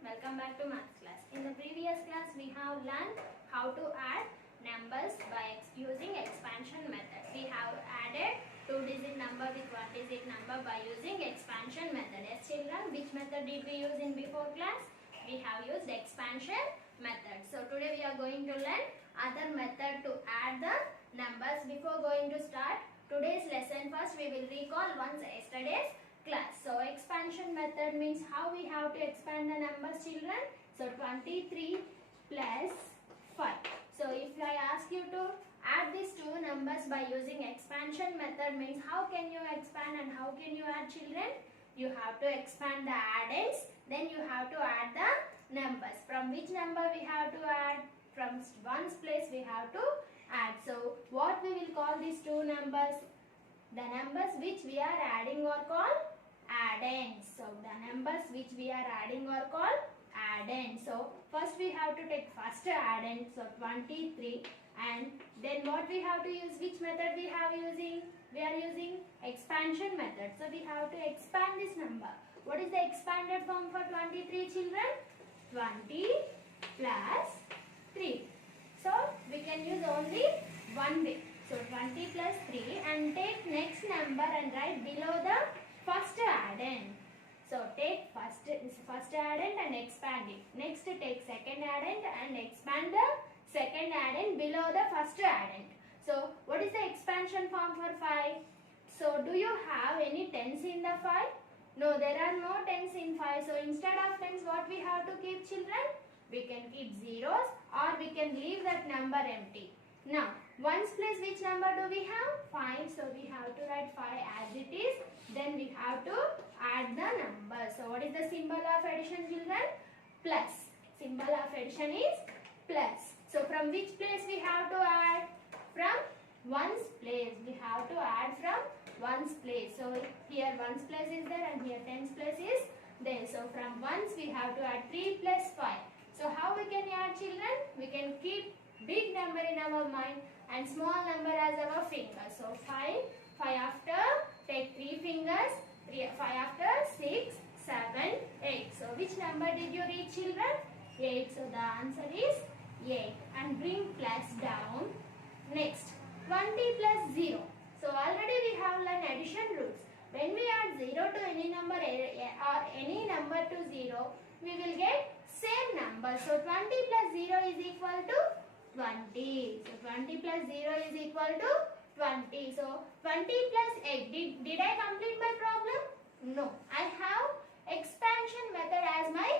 welcome back to maths class. In the previous class we have learned how to add numbers by using expansion method. We have added 2-digit number with 1-digit number by using expansion method. Yes children, which method did we use in before class? We have used expansion method. So today we are going to learn other method to add the numbers. Before going to start today's lesson, first we will recall once yesterday's class. So expansion method means how we have to expand the numbers children. So 23 plus 5. So if I ask you to add these two numbers by using expansion method means how can you expand and how can you add children? You have to expand the addends, then you have to add the numbers. From which number we have to add? From ones place we have to add. So what we will call these two numbers? The numbers which we are adding are called addends. So the numbers which we are adding are called addends. So first we have to take first addend, so 23, and then what we have to use, which method we are using expansion method. So we have to expand this number. What is the expanded form for 23 children? 20 plus 3. So we can use only one way. So 20 plus 3 and take next number and write below the first addend. So take first addend and expand it. Next take second addend and expand the second addend below the first addend. So what is the expansion form for 5? So do you have any tens in the 5? No, there are no tens in 5. So instead of tens, what we have to keep children? We can keep zeros or we can leave that number empty. Now, ones place which number do we have? 5. So we have to write 5 as it is. Then we have to add the number. So what is the symbol of addition children? Plus. Symbol of addition is plus. So from which place we have to add? From ones place. We have to add from ones place. So here ones place is there and here tens place is there. So from ones we have to add 3 plus 5. So how we can add children? We can keep big number in our mind and small number as our finger. So 5 after, take 3 fingers, 5 after 6, 7, 8. So which number did you reach children? 8. So the answer is 8. And bring plus down. Next, 20 plus 0. So already we have learned addition rules. When we add 0 to any number or any number to 0, we will get same number. So 20 plus 0 is equal to 20. So 20 plus 0 is equal to 20. So 20 plus 8. Did I complete my problem? No. I have expansion method as my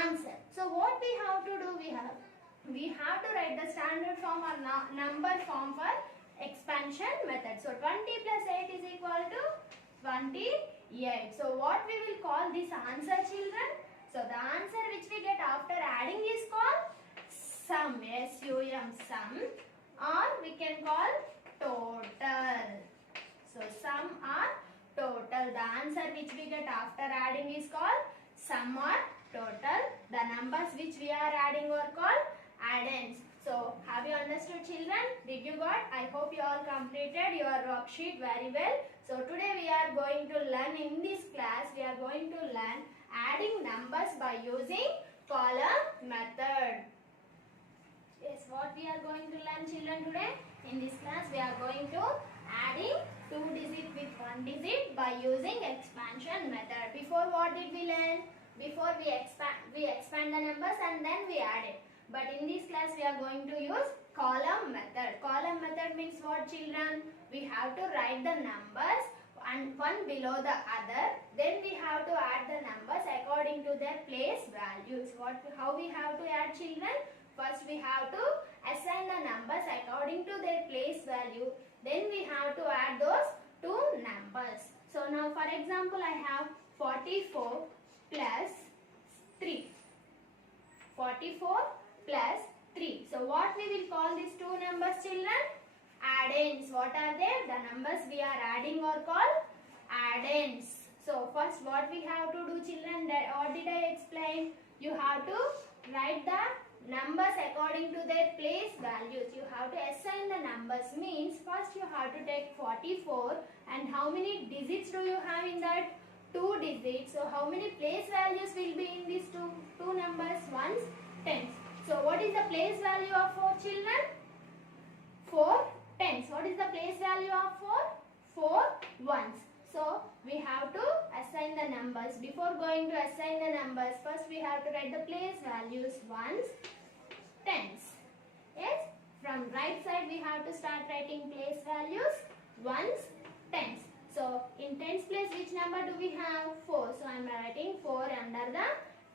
answer. So what we have to do? We have to write the standard form or number form for expansion method. So 20 plus 8 is equal to 28. So what we will call this answer children? So the answer which we get after adding is called sum. S-U-M, sum, or we can call total. So sum or total. The answer which we get after adding is called sum or total. The numbers which we are adding are called addends. So have you understood children? Did you got? I hope you all completed your worksheet very well. So today we are going to learn in this class, we are going to learn adding numbers by using column method. Yes, what we are going to learn children today? In this class we are going to adding 2 digit with 1 digit by using expansion method. Before what did we learn? Before we expand the numbers and then we add it. But in this class we are going to use column method. Column method means what children? We have to write the numbers and one below the other. Then we have to add the numbers according to their place values. How we have to add children? First we have to assign the numbers according to their place value. Then we have to add those two numbers. So now for example I have 44 plus 3. 44 plus 3. So what we will call these two numbers children? Addends. What are they? The numbers we are adding are called addends. So first what we have to do children? What did I explain? You have to write the numbers according to their place values. You have to assign the numbers. Means first you have to take 44 and how many digits do you have in that? 2 digits. So how many place values will be in these two numbers? ones, tens. So what is the place value of 4 children? 4 tens. What is the place value of 4? 4 ones. So we have to assign the numbers. Before going to assign the numbers, first we have to write the place values, ones, tens. Yes? From right side we have to start writing place values, ones, tens. So in tens place which number do we have? 4. So I am writing 4 under the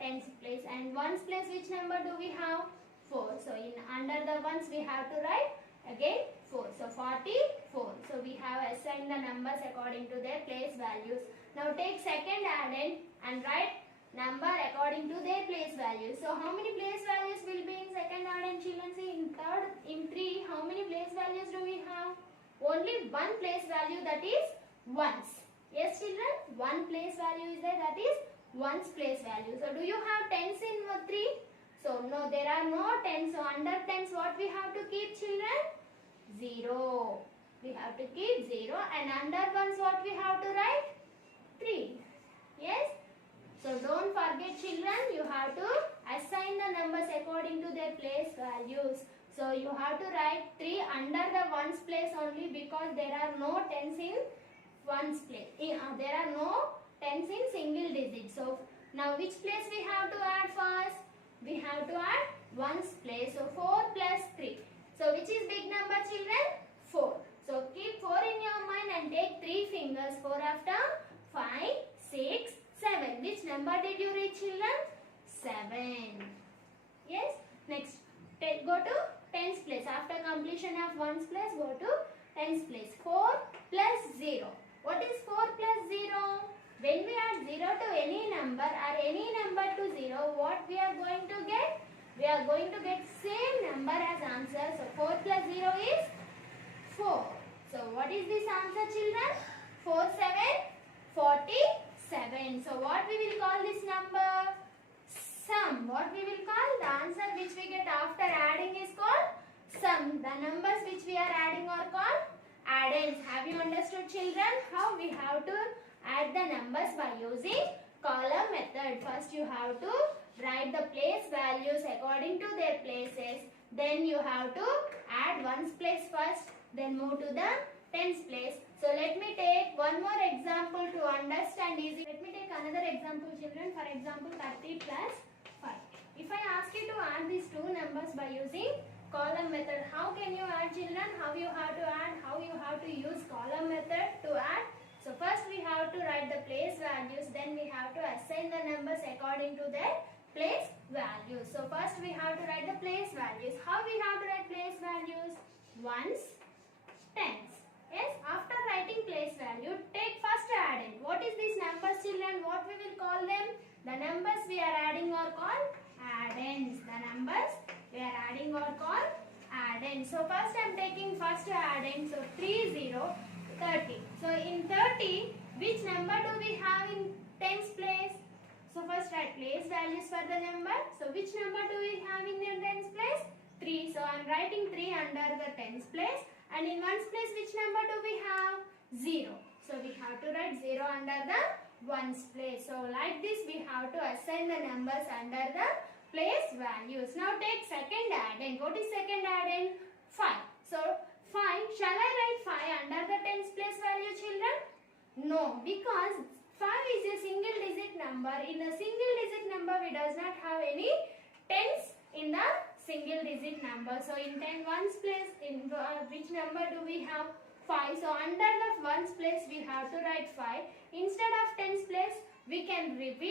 tens place. And ones place which number do we have? 4. So in under the ones we have to write again 4. So 44. So we have assigned the numbers according to their place values. Now take second addend and write number according to their place values. So how many place values will be in second addend children? See in third, in 3, how many place values do we have? Only one place value, that is ones. Yes children, one place value is there, that is ones place value. So do you have tens in 3? So no, there are no tens. So under tens what we have to keep children? 0. We have to keep 0. And under ones what we have to write? 3. Yes. So don't forget children, you have to assign the numbers according to their place values. So you have to write 3 under the ones place only, because there are no tens in ones place. There are no tens in single digit. So now which place we have to add first? We have to add ones place. So 4 plus 3. So which is big number children? 4. So keep 4 in your mind and take 3 fingers. 4 after 5, 6, 7. Which number did you reach children? 7. Yes. Next, go to tens place. After completion of ones place, go to tens place. 4 plus 0. What is 4 plus 0? When we add 0 to any number or any number to 0, what we are going to get? We are going to get same number as answer. So 4 plus 0 is 4. So what is this answer children? 4 7 47. So what we will call this number? Sum. What we will call? The answer which we get after adding is called sum. The numbers which we are adding are called addends. Have you understood children how we have to add the numbers by using column method? First you have to write the place values according to their places. Then you have to add ones place first. Then move to the tens place. So let me take one more example to understand easy. Let me take another example children. For example 30 plus 5. If I ask you to add these two numbers by using column method, how can you add children? How you have to add? How you have to use column method to add? So first we have to write the place values. Then we have to assign the numbers according to their place values. So first we have to write the place values. How we have to write place values? Ones, tens. Yes, after writing place value, take first addend. What is these numbers children? What we will call them? The numbers we are adding are called addends. The numbers we are adding are called addends. So first I am taking first addend. So 3 0 30. So in 30, which number do we have in tens place? So first write place values for the number. So which number do we have in the tens place? 3. So I am writing 3 under the tens place. And in ones place which number do we have? 0. So we have to write 0 under the ones place. So like this we have to assign the numbers under the place values. Now take second addend. What is second addend? 5. So 5, shall I write 5 under the tens place value children? No, because 5 is a single digit number. In a single digit number we does not have any tens in the single digit number. So in ones place, in which number do we have? 5. So under the ones place we have to write 5. Instead of tens place we can leave the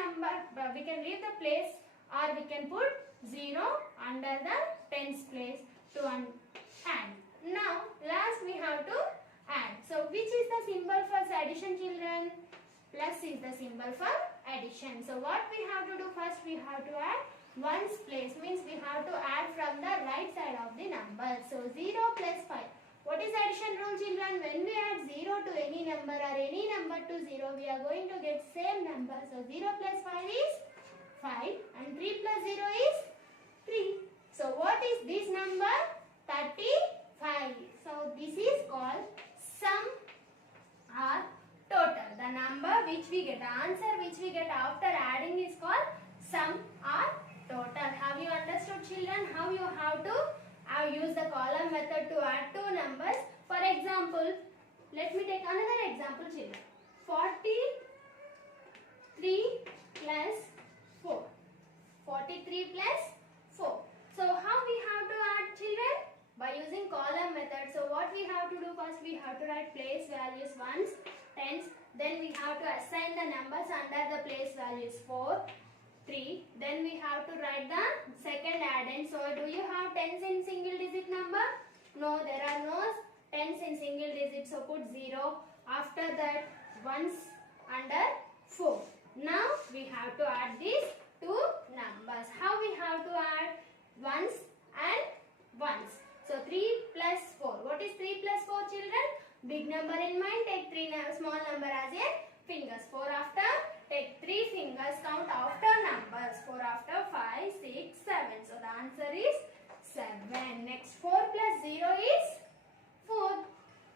number, we can leave the place, or we can put 0 under the tens place to add. Now last we have to add. So which is the symbol for addition children? Plus is the symbol for addition. So what we have to do first? We have to add ones place, means we have to add from the right side of the number. So 0 plus 5. What is addition rule children? When we add 0 to any number or any number to 0, we are going to get same number. So 0 plus 5 is 5 and 3 plus 0 is 3. So what is this number? 35. So this is called sum or total. The number which we get, the answer which we get after adding is is called sum or total. Have you understood, children, how you have to use the column method to add two numbers? For example, let me take another example, children. 43 plus 4. 43 plus 4. So how we have to add, children? By using column method. So what we have to do first, we have to write place values ones, tens. Then we have to assign the numbers under the place values 4, 3. Then we have to write the second addend. So do you have tens in single digit number? No, there are no tens in single digit. So put 0. After that, ones under 4. Now we have to add these two numbers. How we have to add ones and ones? So 3 plus 4. What is 3 plus 4, children? Big number in mind, take 3 small number as a fingers. 4 after, take 3 fingers, count after numbers. 4 after, 5, 6, 7. So the answer is 7. Next, 4 plus 0 is 4.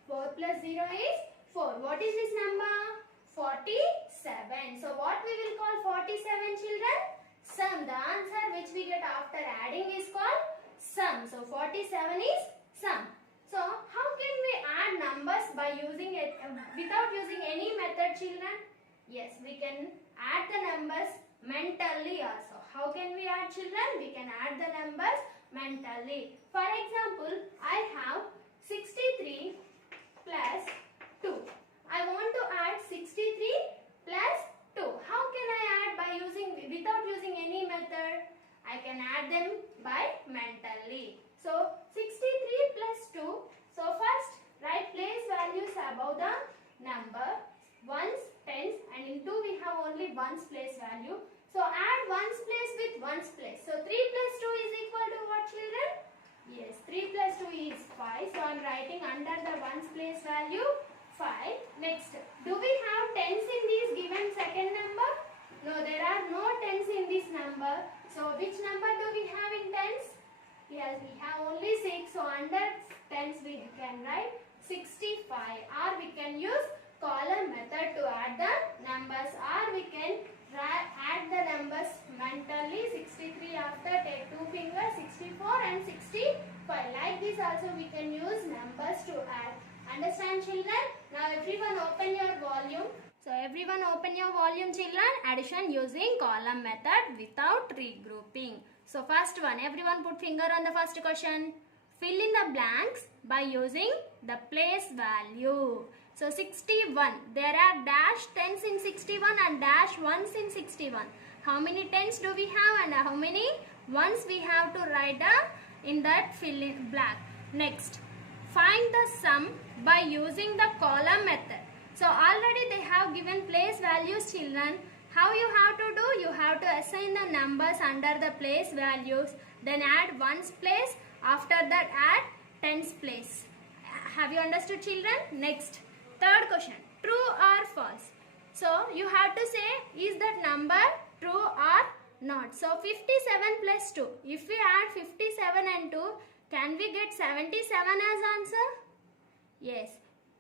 4 plus 0 is 4. What is this number? 47. So what we will call 47, children? Sum. The answer which we get after adding is called sum. So 47 is sum. So how can we add numbers by using it without using any method, children? Yes, we can add the numbers mentally also. How can we add, children? We can add the numbers mentally. For example, I have 63 plus 2. I want to add 63 plus 2. How can I add without using any method? I can add them by mentally. So 63 plus 2. So first write place values above the number, ones, tens, and in 2 we have only ones place value. So add ones place with ones place. So 3 plus 2 is equal to what, children? Yes, 3 plus 2 is 5. So I am writing under the ones place value 5. Next, do we have tens in this given second number? No, there are no tens in this number. So which number do we have in tens? Yes, we have only 6. So under tens we can write 65. Or we can use column method to add the numbers. Or we can add the numbers mentally. 63 after, take 2 fingers, 64 and 65. Like this also we can use numbers to add. Understand, children? Now everyone open your volume. So everyone open your volume, children. Addition using column method without regrouping. So first one, everyone put finger on the first question. Fill in the blanks by using the place value. So 61, there are dash tens in 61 and dash ones in 61. How many tens do we have and how many ones we have to write in that fill in blank. Next, find the sum by using the column method. So already they have given place values, children. How you have to do? You have to assign the numbers under the place values. Then add ones place. After that add tens place. Have you understood, children? Next, third question. True or false? So you have to say, is that number true or not? So 57 plus 2. If we add 57 and 2, can we get 77 as answer? Yes.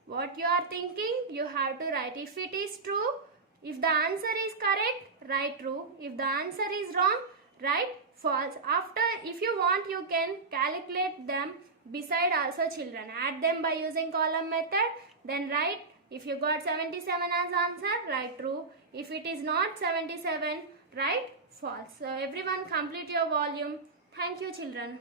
What you are thinking, you have to write. If it is true, if the answer is correct, write true. If the answer is wrong, write false. After, if you want, you can calculate them beside also, children. Add them by using column method. Then write, if you got 77 as answer, write true. If it is not 77, write false. So everyone complete your volume. Thank you, children.